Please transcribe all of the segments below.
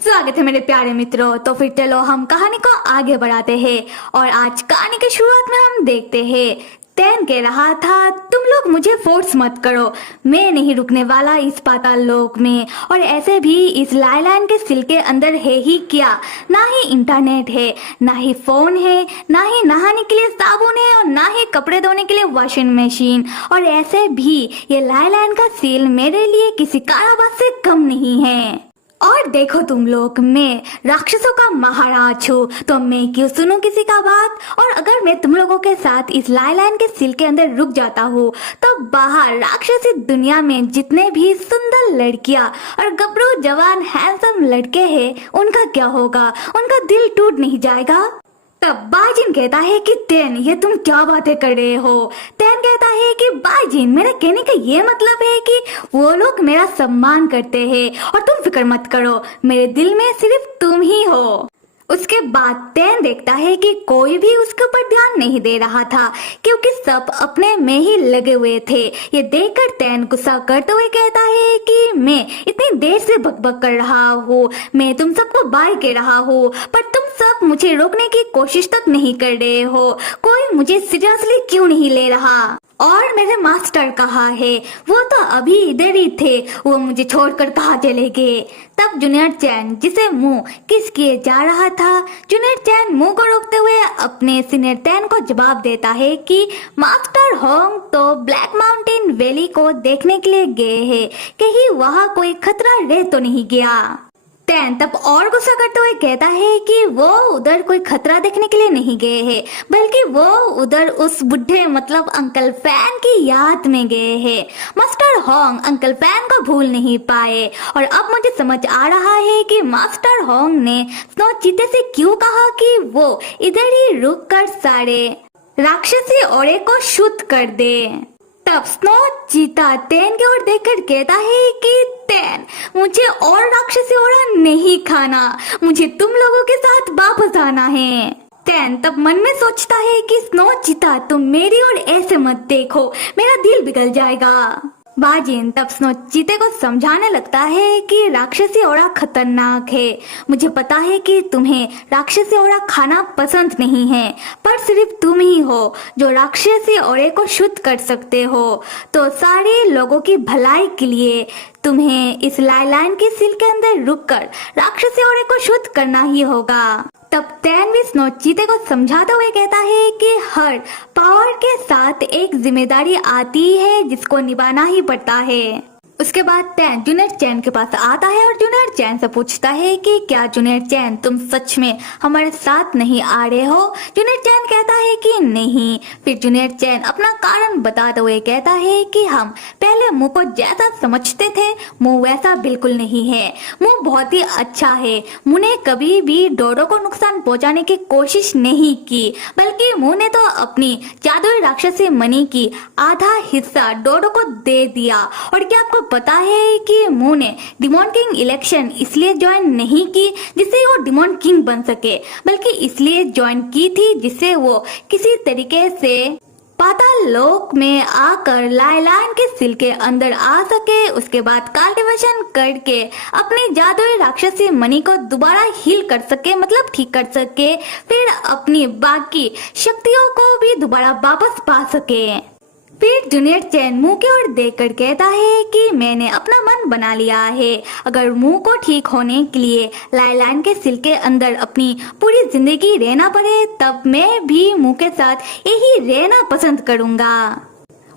स्वागत है मेरे प्यारे मित्रों। तो फिर चलो हम कहानी को आगे बढ़ाते हैं और आज कहानी की शुरुआत में हम देखते हैं। तैन कह रहा था, तुम लोग मुझे फोर्स मत करो, मैं नहीं रुकने वाला इस पाताल लोक में। और ऐसे भी इस लाइलाइन के सिल के अंदर है ही क्या, ना ही इंटरनेट है, ना ही फोन है, ना ही नहाने के लिए साबुन है और ना ही कपड़े धोने के लिए वॉशिंग मशीन। और ऐसे भी ये लाइलाइन का सील मेरे लिए किसी कारावास से कम नहीं है। और देखो तुम लोग, मैं राक्षसों का महाराज हूँ, तो मैं क्यों सुनूं किसी का बात। और अगर मैं तुम लोगों के साथ इस लाइलाइन के सील के अंदर रुक जाता हूँ तो बाहर राक्षसी दुनिया में जितने भी सुंदर लड़कियाँ और गबरू जवान हैंडसम लड़के हैं उनका क्या होगा, उनका दिल टूट नहीं जाएगा। तब बाजिन कहता है कि तैन, ये तुम क्या बातें कर रहे हो। तैन कहता है कि बाजिन, मेरा कहने का ये मतलब है कि वो लोग मेरा सम्मान करते हैं और तुम फिक्र मत करो, मेरे दिल में सिर्फ तुम ही हो। उसके बाद तैन देखता है कि कोई भी उसके ऊपर ध्यान नहीं दे रहा था क्योंकि सब अपने में ही लगे हुए थे। ये देखकर तैन गुस्सा करते हुए कहता है कि मैं इतनी देर से बकबक कर रहा हूँ, मैं तुम सबको बाय कह रहा हूँ, पर तुम सब मुझे रोकने की कोशिश तक नहीं कर रहे हो। कोई मुझे सीरियसली क्यों नहीं ले रहा। और मेरे मास्टर कहाँ है, वो तो अभी इधर ही थे, वो मुझे छोड़कर कहाँ चले गए। तब जूनियर चैन जिसे मुंह किस किए जा रहा था, जूनियर चैन मुंह को रोकते हुए अपने सीनियर तैन को जवाब देता है कि मास्टर होंग तो ब्लैक माउंटेन वैली को देखने के लिए गए हैं, कहीं वहाँ कोई खतरा रह तो नहीं गया। तैन तब और गुस्सा करते हुए कहता है कि वो उधर कोई खतरा देखने के लिए नहीं गए हैं, बल्कि वो उधर उस बुढ़े मतलब अंकल फैन की याद में गए हैं। मास्टर होंग अंकल फैन को भूल नहीं पाए और अब मुझे समझ आ रहा है कि मास्टर होंग ने स्नो चीते से क्यों कहा कि वो इधर ही रुक कर सारे राक्षसी ओरे को शुद्ध कर दे। तब स्नो चीता तैन की ओर देखकर कहता है कि तैन, मुझे और राक्षसी ओरा नहीं खाना, मुझे तुम लोगों के साथ वापस आना है। तैन तब मन में सोचता है कि स्नो चीता, तुम मेरी ओर ऐसे मत देखो, मेरा दिल पिघल जाएगा। बाजिन तब स्नो चीते को समझाने लगता है कि राक्षसी ओरा खतरनाक है, मुझे पता है कि तुम्हें राक्षसी ओरा खाना पसंद नहीं है, पर सिर्फ तुम ही हो जो राक्षसी ओरे को शुद्ध कर सकते हो। तो सारे लोगों की भलाई के लिए तुम्हें इस लाइलाइन की सील के अंदर रुककर राक्षसी ओरे को शुद्ध करना ही होगा। तब तैन भी स्नो चीते को समझाते हुए कहता है कि हर पावर के साथ एक जिम्मेदारी आती है जिसको निभाना ही पड़ता है। उसके बाद तैन जूनियर चैन के पास आता है और जूनियर चैन से पूछता है कि क्या जूनियर चैन, तुम सच में हमारे साथ नहीं आ रहे हो। जूनियर चैन कहता है कि नहीं। फिर जूनियर चैन अपना कारण बताते हुए कहता है कि हम पहले मुंह को जैसा समझते थे, मुंह वैसा बिल्कुल नहीं है। मुंह बहुत ही अच्छा है, मुंह ने कभी भी डोडो को नुकसान पहुंचाने की कोशिश नहीं की, बल्कि मुंह ने तो अपनी जादुई राक्षसी मणि की आधा हिस्सा डोडो को दे दिया। और क्या आपको पता है कि मुंह ने डिमोन किंग इलेक्शन इसलिए ज्वाइन नहीं की जिससे वो डिमोन किंग बन सके, बल्कि इसलिए ज्वाइन की थी जिससे वो किसी तरीके से पाताल लोक में आकर लाइलाइन के सिल के अंदर आ सके। उसके बाद कल्टीवेशन करके अपनी जादुई राक्षसी मणि को दोबारा हील कर सके, मतलब ठीक कर सके, फिर अपनी बाकी शक्तियों को भी दोबारा वापस पा सके। फिर जूनियर चैन मुंह की ओर देखकर कहता है कि मैंने अपना मन बना लिया है, अगर मुंह को ठीक होने के लिए लाइलाइन के सिल के अंदर अपनी पूरी जिंदगी रहना पड़े तब मैं भी मुंह के साथ यही रहना पसंद करूंगा।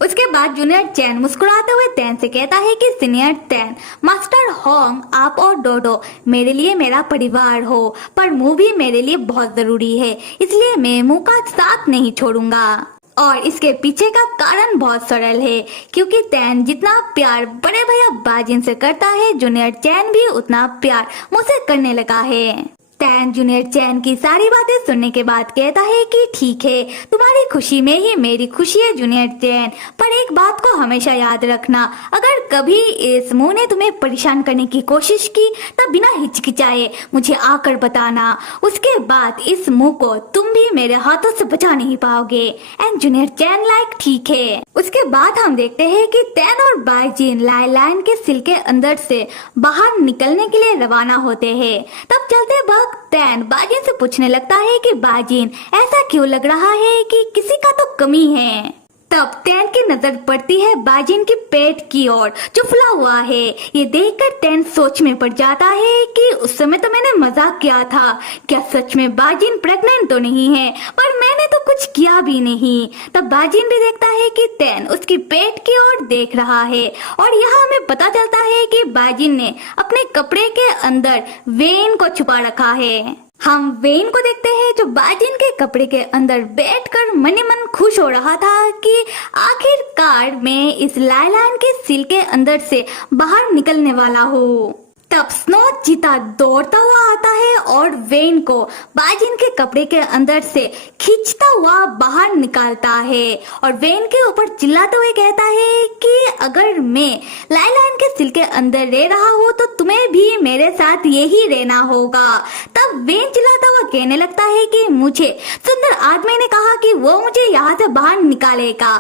उसके बाद जूनियर चैन मुस्कुराते हुए तैन से कहता है कि सीनियर तैन, मास्टर होंग, आप और डोडो मेरे लिए मेरा परिवार हो, पर मुंह भी मेरे लिए बहुत जरूरी है, इसलिए मैं मुंह का साथ नहीं छोड़ूंगा। और इसके पीछे का कारण बहुत सरल है, क्योंकि तैन जितना प्यार बड़े भैया बाजिन से करता है, जूनियर चैन भी उतना प्यार मुझसे करने लगा है। टैन जूनियर चैन की सारी बातें सुनने के बाद कहता है कि ठीक है, तुम्हारी खुशी में ही मेरी खुशी है जूनियर चैन, पर एक बात को हमेशा याद रखना, अगर कभी इस मुंह ने तुम्हें परेशान करने की कोशिश की तब बिना हिचकिचाए मुझे आकर बताना, उसके बाद इस मुंह को तुम भी मेरे हाथों से बचा नहीं पाओगे। एंड जूनियर चैन लाइक ठीक है। उसके बाद हम देखते हैं कि टैन और बाइजिन लाइलाइन के सिल के अंदर से बाहर निकलने के लिए रवाना होते हैं। तब चलते वक्त टैन बाजिन से पूछने लगता है कि बाजिन ऐसा क्यों लग रहा है कि किसी का तो कमी है। तब टैन की नजर पड़ती है बाजिन की पेट की ओर जो फुला हुआ है। ये देखकर टैन सोच में पड़ जाता है कि उस समय तो मैंने मजाक किया था, क्या सच में बाजिन प्रेग्नेंट तो नहीं है, पर मैंने तो कुछ किया भी नहीं। तब बाजिन भी देखता है कि टैन उसकी पेट की ओर देख रहा है और यहाँ हमें पता चलता है कि बाजिन ने अपने कपड़े के अंदर वेन को छुपा रखा है। हम वेन को देखते हैं जो बाजिन के कपड़े के अंदर बैठकर मन ही मन खुश हो रहा था कि आखिरकार मैं इस लाइलाइन के सिल के अंदर से बाहर निकलने वाला हूँ। तब स्नो चीता दौड़ता हुआ आता है और वेन को बाजिन के कपड़े के अंदर से खींचता हुआ बाहर निकालता है और वेन के ऊपर चिल्लाते हुए कहता है कि अगर मैं लाइलाइन के सिल के अंदर रह रहा हूँ तो तुम्हें भी मेरे साथ यही रहना होगा। तब वेन चिल्लाता हुआ कहने लगता है कि मुझे सुंदर आदमी ने कहा कि वो मुझे यहाँ से बाहर निकालेगा,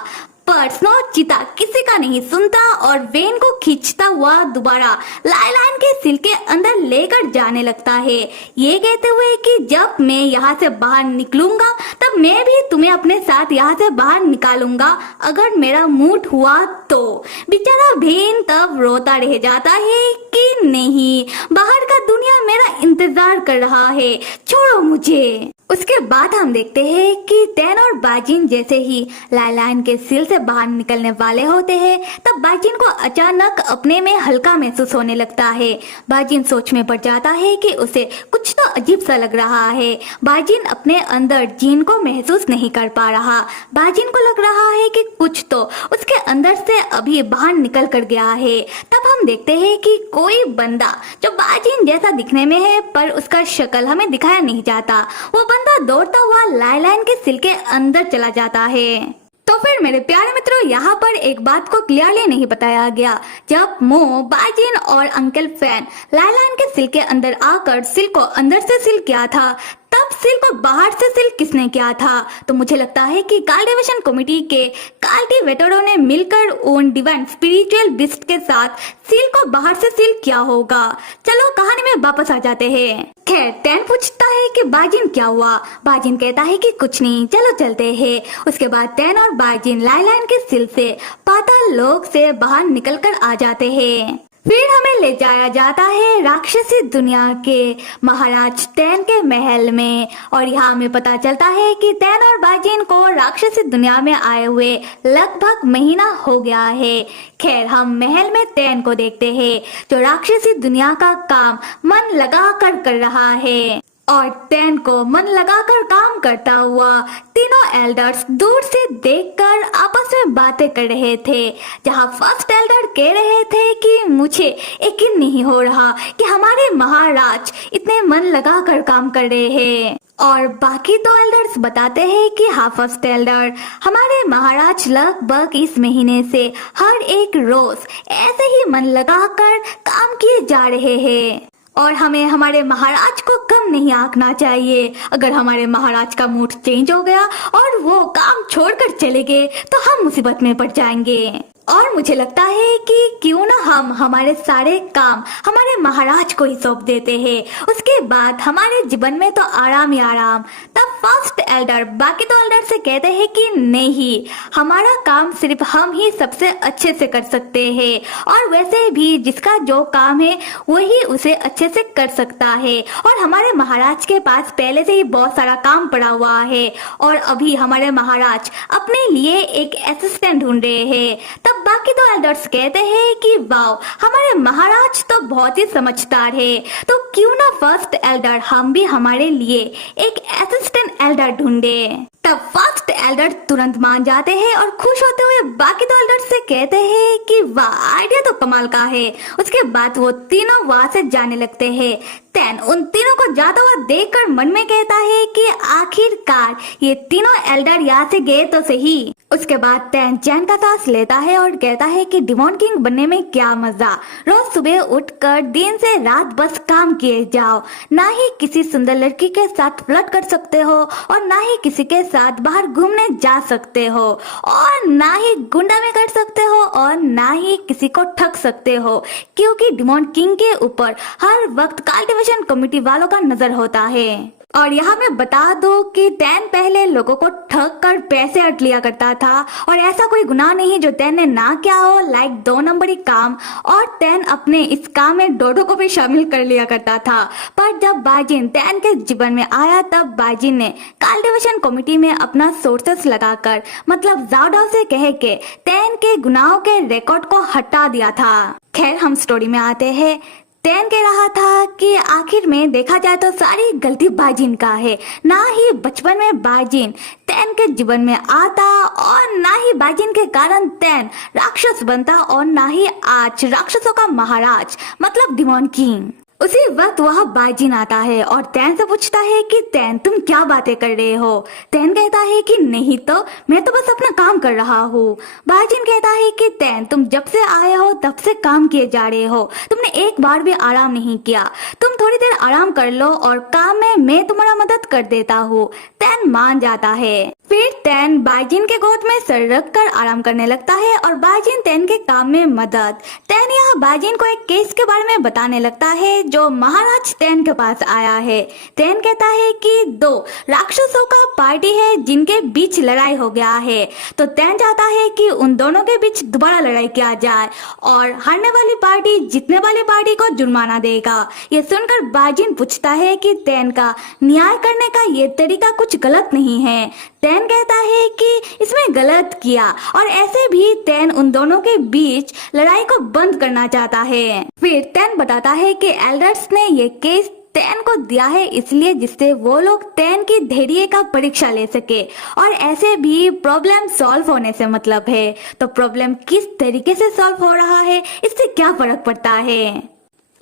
पर स्नो चीता किसी का नहीं सुनता और वेन को खींचता हुआ दोबारा लाइलाइन के सिल के अंदर लेकर जाने लगता है, ये कहते हुए कि जब मैं यहाँ से बाहर निकलूंगा तब मैं भी तुम्हें अपने साथ यहाँ से बाहर निकालूंगा अगर मेरा मूड हुआ तो। बेचारा वेन तब रोता रह जाता है कि नहीं, बाहर का दुनिया मेरा इंतजार कर रहा है, छोड़ो मुझे। उसके बाद हम देखते हैं कि टैन और बाजिन जैसे ही लाइलाइन के सिल से बाहर निकलने वाले होते हैं तब बाजिन को अचानक अपने में हल्का महसूस होने लगता है। बाजिन सोच में पड़ जाता है कि उसे कुछ तो अजीब सा लग रहा है। बाजिन अपने अंदर जीन को महसूस नहीं कर पा रहा। बाजिन को लग रहा है कि कुछ तो उसके अंदर से अभी बाहर निकल कर गया है। तब हम देखते हैं कि कोई बंदा जो बाजिन जैसा दिखने में है पर उसका शक्ल हमें दिखाया नहीं जाता, वो बंदा दौड़ता हुआ लाइलाइन के सिल के अंदर चला जाता है। तो फिर मेरे प्यारे मित्रों, यहाँ पर एक बात को क्लियरली नहीं बताया गया। जब मो, बाजिन और अंकल फैन लाइलाइन के सिल के अंदर आकर सिल को अंदर से सिल किया था, तब सिल को बाहर से सिल किसने किया था? तो मुझे लगता है कि कल्टीवेशन कमेटी के कल्टीवेटरों ने मिलकर उन डिवाइन स्पिरिचुअल बिस्ट के साथ सिल को बाहर से सिल किया होगा। चलो कहानी में वापस आ जाते हैं। खैर, टैन पूछता है कि बाजिन क्या हुआ? बाजिन कहता है कि कुछ नहीं, चलो चलते हैं। उसके बाद टैन और बाजिन लाइलाइन के सिल से पाताल लोक से बाहर निकल कर आ जाते हैं। फिर हमें ले जाया जाता है राक्षसी दुनिया के महाराज टैन के महल में और यहाँ हमें पता चलता है कि टैन और बाजिन को राक्षसी दुनिया में आए हुए लगभग महीना हो गया है। खैर, हम महल में टैन को देखते हैं जो राक्षसी दुनिया का काम मन लगा कर रहा है और टैन को मन लगाकर काम करता हुआ तीनों एल्डर्स दूर से देखकर आपस में बातें कर रहे थे। जहां फर्स्ट एल्डर कह रहे थे कि मुझे यकीन नहीं हो रहा कि हमारे महाराज इतने मन लगाकर काम कर रहे हैं, और बाकी दो एल्डर्स बताते हैं कि हाँ फर्स्ट एल्डर, हमारे महाराज लगभग इस महीने से हर एक रोज ऐसे ही मन लगाकर काम किए जा रहे हैं और हमें हमारे महाराज को कम नहीं आंकना चाहिए। अगर हमारे महाराज का मूड चेंज हो गया और वो काम छोड़कर चले गए तो हम मुसीबत में पड़ जाएंगे। और मुझे लगता है कि क्यों ना हम हमारे सारे काम हमारे महाराज को ही सौंप देते हैं, उसके बाद हमारे जीवन में तो आराम ही आराम। तब फर्स्ट एल्डर बाकी दो एल्डर से कहते हैं कि नहीं, हमारा काम सिर्फ हम ही सबसे अच्छे से कर सकते हैं और वैसे भी जिसका जो काम है वही उसे अच्छे से कर सकता है और हमारे महाराज के पास पहले से ही बहुत सारा काम पड़ा हुआ है और अभी हमारे महाराज अपने लिए एक असिस्टेंट ढूंढ रहे हैं। तब बाकी दो एल्डर्स कहते हैं कि वाओ, हमारे महाराज तो बहुत ही समझदार है, तो क्यों ना फर्स्ट एल्डर हम भी हमारे लिए एक असिस्टेंट एल्डर ढूंढे। तब फर्स्ट एल्डर तुरंत मान जाते हैं और खुश होते हुए बाकी दो एल्डर से कहते हैं कि वाह, आइडिया तो कमाल का है। उसके बाद वो तीनों वहां से जाने लगते हैं। तैन उन तीनों को जाता हुआ देखकर मन में कहता है कि आखिरकार ये तीनों एल्डर यहाँ से गए तो सही। उसके बाद तैन चैन का सांस लेता है और कहता है कि डिमॉन किंग बनने में क्या मजा, रोज सुबह उठकर दिन से रात बस काम किए जाओ, ना ही किसी सुंदर लड़की के साथ फ्लर्ट कर सकते हो और ना ही किसी के साथ बाहर घूमने जा सकते हो और ना ही गुंडा में कर सकते हो और ना ही किसी को ठग सकते हो, क्योंकि डिमॉन किंग के ऊपर हर वक्त कल्टीवेशन कमेटी वालों का नजर होता है। और यहाँ मैं बता दूं कि तैन पहले लोगों को ठग कर पैसे हट लिया करता था और ऐसा कोई गुनाह नहीं जो तैन ने ना किया हो, लाइक 2 नंबरी काम। और तैन अपने इस काम में डोडो को भी शामिल कर लिया करता था। पर जब बाजिन तैन के जीवन में आया तब बाजिन ने कल्टीवेशन कमेटी में अपना सोर्सेस लगाकर, मतलब जाओडाओ से कह के तैन के गुनाहों के रिकॉर्ड को हटा दिया था। खैर हम स्टोरी में आते हैं। तैन कह रहा था कि आखिर में देखा जाए तो सारी गलती बाजिन का है, ना ही बचपन में बाजिन तैन के जीवन में आता और ना ही बाजिन के कारण तैन राक्षस बनता और ना ही आज राक्षसों का महाराज मतलब डिमॉन किंग। उसी वक्त वह बाजिन आता है और तैन से पूछता है कि तैन तुम क्या बातें कर रहे हो। तैन कहता है कि नहीं तो मैं तो बस अपना काम कर रहा हूँ। बाजिन कहता है कि तैन तुम जब से आए हो तब से काम किए जा रहे हो, तुमने एक बार भी आराम नहीं किया, तुम थोड़ी देर आराम कर लो और काम में मैं तुम्हारा मदद कर देता हूँ। तैन मान जाता है। फिर तैन बाजिन के गोद में सर रख कर आराम करने लगता है और बाजिन तैन के काम में मदद। तैन यहाँ बाजिन को एक केस के बारे में बताने लगता है जो महाराज तैन के पास आया है। तैन कहता है कि 2 राक्षसों का पार्टी है जिनके बीच लड़ाई हो गया है, तो तैन चाहता है कि उन दोनों के बीच दोबारा लड़ाई किया जाए और हारने वाली पार्टी जीतने वाली पार्टी को जुर्माना देगा। ये सुनकर बाजिन पूछता है कि तैन का न्याय करने का ये तरीका कुछ गलत नहीं है। तैन कहता है कि इसमें गलत किया और ऐसे भी तैन उन दोनों के बीच लड़ाई को बंद करना चाहता है। फिर तैन बताता है कि एल्डर्स ने ये केस तैन को दिया है इसलिए जिससे वो लोग तैन की धैर्य का परीक्षा ले सके और ऐसे भी प्रॉब्लम सॉल्व होने से मतलब है, तो प्रॉब्लम किस तरीके से सॉल्व हो रहा है इससे क्या फर्क पड़ता है।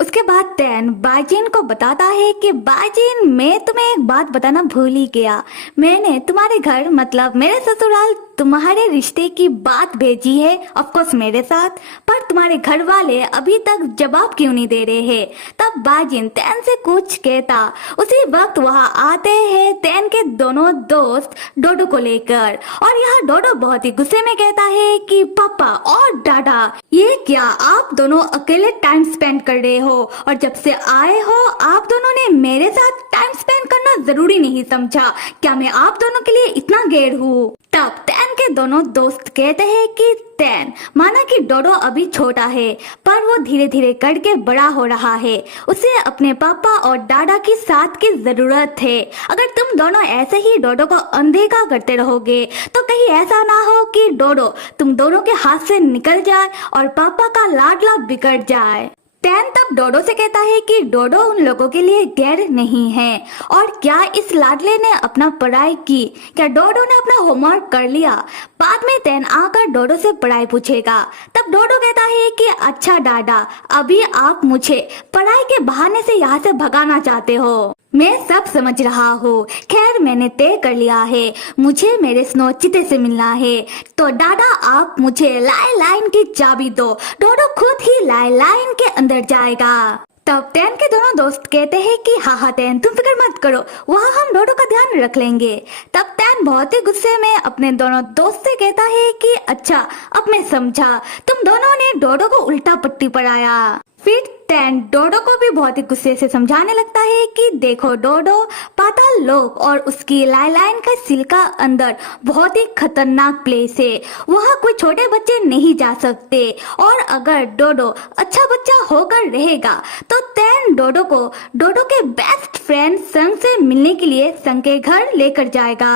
उसके बाद तैन बाजिन को बताता है कि बाजिन मैं तुम्हें एक बात बताना भूल ही गया, मैंने तुम्हारे घर मतलब मेरे ससुराल तुम्हारे रिश्ते की बात भेजी है, ऑफकोर्स मेरे साथ, पर तुम्हारे घर वाले अभी तक जवाब क्यों नहीं दे रहे हैं। तब बाजिन तैन से कुछ कहता, उसी वक्त वहाँ आते हैं तैन के दोनों दोस्त डोडो को लेकर और यहाँ डोडो बहुत ही गुस्से में कहता है कि पापा और दादा ये क्या आप दोनों अकेले टाइम स्पेंड कर रहे हो और जब से आए हो आप दोनों ने मेरे साथ टाइम स्पेंड करना जरूरी नहीं समझा, क्या मैं आप दोनों के लिए इतना गैर हूँ। तब तैन के दोनों दोस्त कहते हैं कि तैन माना कि डोडो अभी छोटा है पर वो धीरे धीरे करके बड़ा हो रहा है, उसे अपने पापा और दादा की साथ की जरूरत है। अगर तुम दोनों ऐसे ही डोडो को अनदेखा करते रहोगे तो कहीं ऐसा ना हो कि डोडो तुम दोनों के हाथ से निकल जाए और पापा का लाडला बिगड़ जाए। तैन तब डोडो से कहता है कि डोडो उन लोगों के लिए गैर नहीं है और क्या इस लाडले ने अपना पढ़ाई की, क्या डोडो ने अपना होमवर्क कर लिया। बाद में तैन आकर डोडो से पढ़ाई पूछेगा। तब डोडो कहता है कि अच्छा दादा अभी आप मुझे पढ़ाई के बहाने से यहाँ से भगाना चाहते हो, मैं सब समझ रहा हूँ। खैर मैंने तय कर लिया है, मुझे मेरे स्नो चिते से मिलना है, तो दादा आप मुझे लाई लाइन की चाबी दो। डोडो खुद ही लाई लाइन के अंदर जाएगा। तब तैन के दोनों दोस्त कहते हैं कि हाँ तैन तुम फिक्र मत करो, वहाँ हम डोडो का ध्यान रख लेंगे। तब तैन बहुत ही गुस्से में अपने दोनों दोस्त से कहता है कि अच्छा अब मैं समझा, तुम दोनों ने डोडो को उल्टा पट्टी पढ़ाया। फिर तैन डोडो को भी बहुत ही गुस्से से समझाने लगता है कि देखो डोडो, पाताल लोक और उसकी लाइन का सिल्का अंदर बहुत ही खतरनाक प्लेस है, वहाँ कोई छोटे बच्चे नहीं जा सकते और अगर डोडो अच्छा बच्चा होकर रहेगा तो तैन डोडो को डोडो के बेस्ट फ्रेंड संग से मिलने के लिए संग के घर लेकर जाएगा।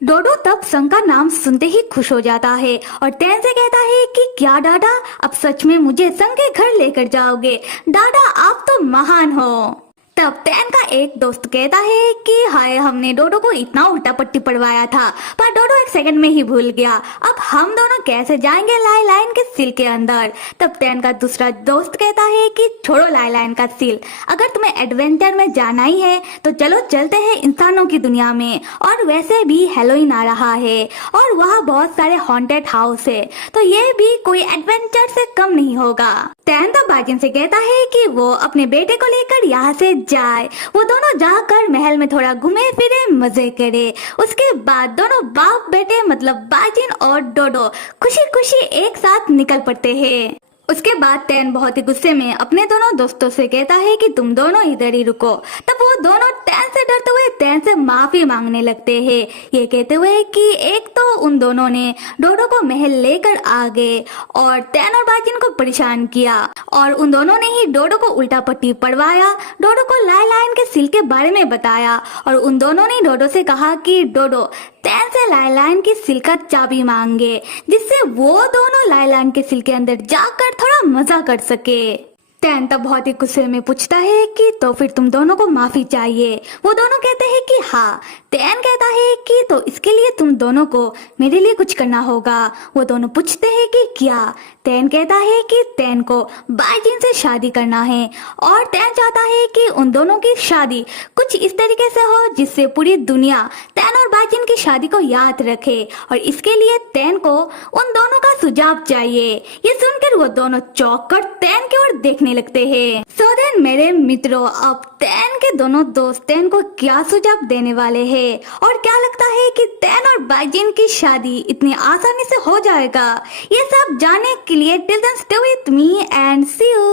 डोडो तब संग का नाम सुनते ही खुश हो जाता है और तैन से कहता है कि क्या दादा अब सच में मुझे संग के घर लेकर जाओगे, दादा आप तो महान हो। तब तैन का एक दोस्त कहता है कि हाय हमने डोडो को इतना उल्टा पट्टी पड़वाया था पर डोडो एक सेकंड में ही भूल गया। अब हम दोनों कैसे जाएंगे लाई लाइन के सील के अंदर। तब तैन का दूसरा दोस्त कहता है कि छोड़ो लाई लाइन का सील, अगर तुम्हें एडवेंचर में जाना ही है तो चलो चलते हैं इंसानों की दुनिया में। और वैसे भी हेलोइन आ रहा है और वहाँ बहुत सारे हॉन्टेड हाउस है तो ये भी कोई एडवेंचर से कम नहीं होगा। तैन तब बाजिन से कहता है कि वो अपने बेटे को लेकर यहाँ से जाए। वो दोनों जाकर महल में थोड़ा घूमे फिरे मजे करे। उसके बाद दोनों बाप बेटे मतलब बाजिन और डोडो खुशी खुशी एक साथ निकल पड़ते हैं। उसके बाद तैन बहुत ही गुस्से में अपने दोनों दोस्तों से कहता है कि तुम दोनों इधर ही रुको। तब वो दोनों तैन से डरते हुए तैन से माफी मांगने लगते हैं, ये कहते हुए कि एक तो उन दोनों ने डोडो को महल लेकर आ गए और तैन और बाजिन को परेशान किया और उन दोनों ने ही डोडो को उल्टा पट्टी पड़वाया, डोडो को लाई लाइन के सील के बारे में बताया और उन दोनों ने डोडो से कहा कि डोडो तैन से लाई लाइन की सील का चाबी मांगे जिससे वो दोनों लाई लाइन के सील के अंदर जाकर थोड़ा मजा कर सके। तैन तब बहुत ही गुस्से में पूछता है कि तो फिर तुम दोनों को माफी चाहिए। वो दोनों कहते हैं कि हाँ। तैन कहता है कि तो इसके लिए तुम दोनों को मेरे लिए कुछ करना होगा। वो दोनों पूछते हैं कि क्या। तैन कहता है कि तैन को बाजिन से शादी करना है और तैन चाहता है कि उन दोनों की शादी कुछ इस तरीके से हो जिससे पूरी दुनिया तैन और बाजिन की शादी को याद रखे और इसके लिए तैन को उन दोनों का सुझाव चाहिए। ये सुनकर वो दोनों चौंक कर तैन की ओर देखने लगते हैं। सो देन मेरे मित्रों, अब तैन के दोनों दोस्त तैन को क्या सुझाव देने वाले हैं और क्या लगता है कि तैन और बाजिन की शादी इतनी आसानी से हो जाएगा? ये सब जानने के लिए till then stay with me and see you.